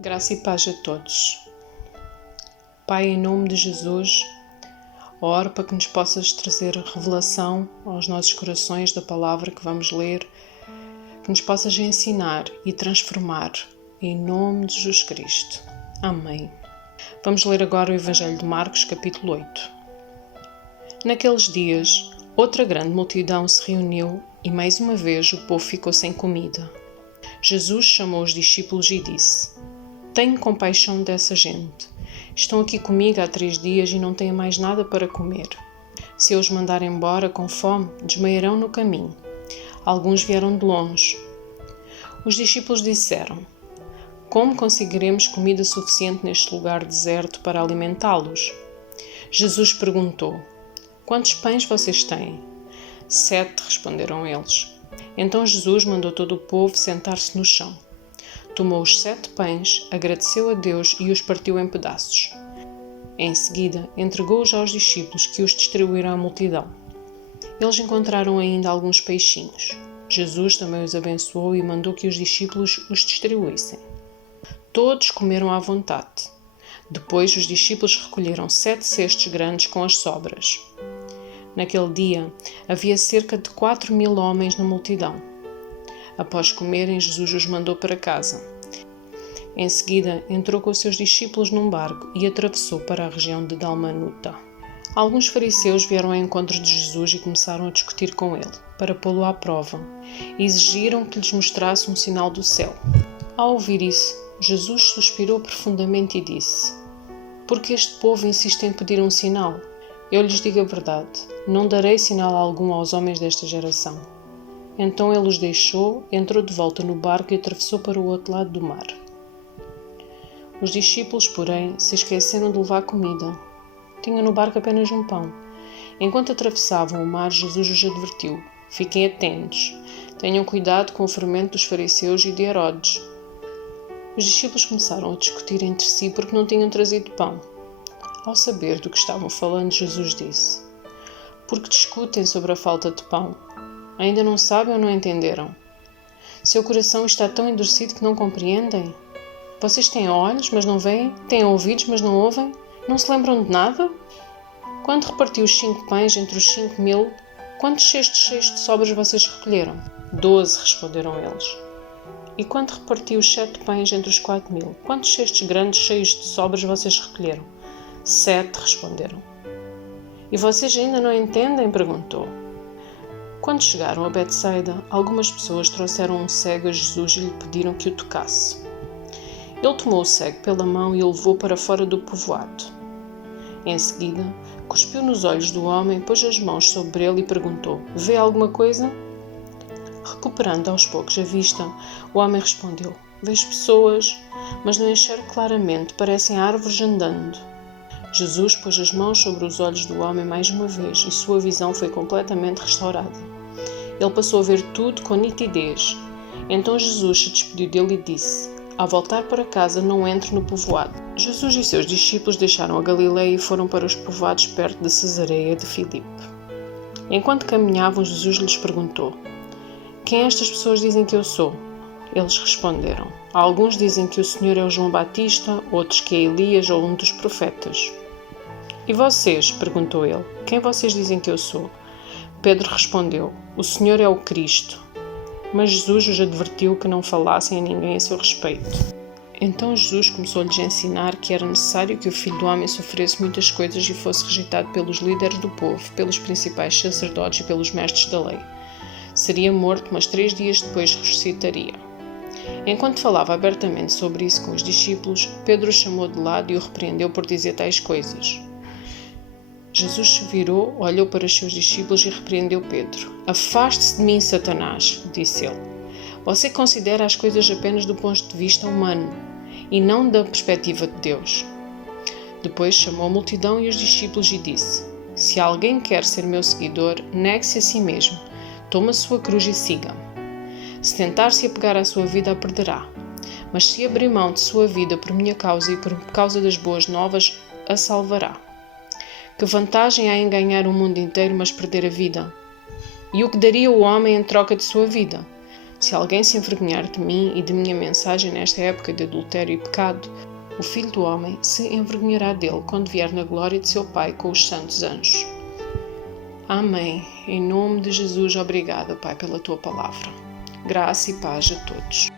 Graça e paz a todos. Pai, em nome de Jesus, oro para que nos possas trazer revelação aos nossos corações da palavra que vamos ler, que nos possas ensinar e transformar, em nome de Jesus Cristo. Amém. Vamos ler agora o Evangelho de Marcos, capítulo 8. Naqueles dias, outra grande multidão se reuniu e mais uma vez o povo ficou sem comida. Jesus chamou os discípulos e disse: Tenho compaixão dessa gente. Estão aqui comigo há 3 dias e não têm mais nada para comer. Se eu os mandar embora com fome, desmaiarão no caminho. Alguns vieram de longe. Os discípulos disseram: Como conseguiremos comida suficiente neste lugar deserto para alimentá-los? Jesus perguntou: Quantos pães vocês têm? 7, responderam eles. Então Jesus mandou todo o povo sentar-se no chão. Tomou os 7 pães, agradeceu a Deus e os partiu em pedaços. Em seguida, entregou-os aos discípulos, que os distribuíram à multidão. Eles encontraram ainda alguns peixinhos. Jesus também os abençoou e mandou que os discípulos os distribuíssem. Todos comeram à vontade. Depois os discípulos recolheram 7 cestos grandes com as sobras. Naquele dia, havia cerca de 4.000 homens na multidão. Após comerem, Jesus os mandou para casa. Em seguida, entrou com os seus discípulos num barco e atravessou para a região de Dalmanuta. Alguns fariseus vieram ao encontro de Jesus e começaram a discutir com ele, para pô-lo à prova, e exigiram que lhes mostrasse um sinal do céu. Ao ouvir isso, Jesus suspirou profundamente e disse: Por que este povo insiste em pedir um sinal? Eu lhes digo a verdade, não darei sinal algum aos homens desta geração. Então ele os deixou, entrou de volta no barco e atravessou para o outro lado do mar. Os discípulos, porém, se esqueceram de levar comida. Tinham no barco apenas um pão. Enquanto atravessavam o mar, Jesus os advertiu: Fiquem atentos, tenham cuidado com o fermento dos fariseus e de Herodes. Os discípulos começaram a discutir entre si porque não tinham trazido pão. Ao saber do que estavam falando, Jesus disse: Por que discutem sobre a falta de pão? Ainda não sabem ou não entenderam? Seu coração está tão endurecido que não compreendem? Vocês têm olhos, mas não veem? Têm ouvidos, mas não ouvem? Não se lembram de nada? Quando repartiu os 5 pães entre os 5.000, quantos cestos cheios de sobras vocês recolheram? 12, responderam eles. E quando repartiu os 7 pães entre os 4.000, quantos cestos grandes cheios de sobras vocês recolheram? 7, responderam. E vocês ainda não entendem? Perguntou. Quando chegaram a Betsaida, algumas pessoas trouxeram um cego a Jesus e lhe pediram que o tocasse. Ele tomou o cego pela mão e o levou para fora do povoado. Em seguida, cuspiu nos olhos do homem, pôs as mãos sobre ele e perguntou: Vê alguma coisa? Recuperando aos poucos a vista, o homem respondeu: Vejo pessoas, mas não enxergo claramente, parecem árvores andando. Jesus pôs as mãos sobre os olhos do homem mais uma vez e sua visão foi completamente restaurada. Ele passou a ver tudo com nitidez. Então Jesus se despediu dele e disse: Ao voltar para casa, não entre no povoado. Jesus e seus discípulos deixaram a Galileia e foram para os povoados perto de Cesareia de Filipe. Enquanto caminhavam, Jesus lhes perguntou: Quem estas pessoas dizem que eu sou? Eles responderam: Alguns dizem que o Senhor é o João Batista, outros que é Elias ou um dos profetas. E vocês? Perguntou ele. Quem vocês dizem que eu sou? Pedro respondeu: O Senhor é o Cristo. Mas Jesus os advertiu que não falassem a ninguém a seu respeito. Então Jesus começou-lhes a ensinar que era necessário que o Filho do Homem sofresse muitas coisas e fosse rejeitado pelos líderes do povo, pelos principais sacerdotes e pelos mestres da lei. Seria morto, mas 3 dias depois ressuscitaria. Enquanto falava abertamente sobre isso com os discípulos, Pedro o chamou de lado e o repreendeu por dizer tais coisas. Jesus se virou, olhou para os seus discípulos e repreendeu Pedro. Afaste-se de mim, Satanás, disse ele. Você considera as coisas apenas do ponto de vista humano e não da perspectiva de Deus. Depois chamou a multidão e os discípulos e disse: Se alguém quer ser meu seguidor, negue-se a si mesmo, tome a sua cruz e siga-me. Se tentar se apegar à sua vida, a perderá. Mas se abrir mão de sua vida por minha causa e por causa das boas novas, a salvará. Que vantagem há em ganhar o mundo inteiro, mas perder a vida? E o que daria o homem em troca de sua vida? Se alguém se envergonhar de mim e de minha mensagem nesta época de adultério e pecado, o Filho do Homem se envergonhará dele quando vier na glória de seu Pai com os santos anjos. Amém. Em nome de Jesus, obrigada, Pai, pela tua palavra. Graça e paz a todos.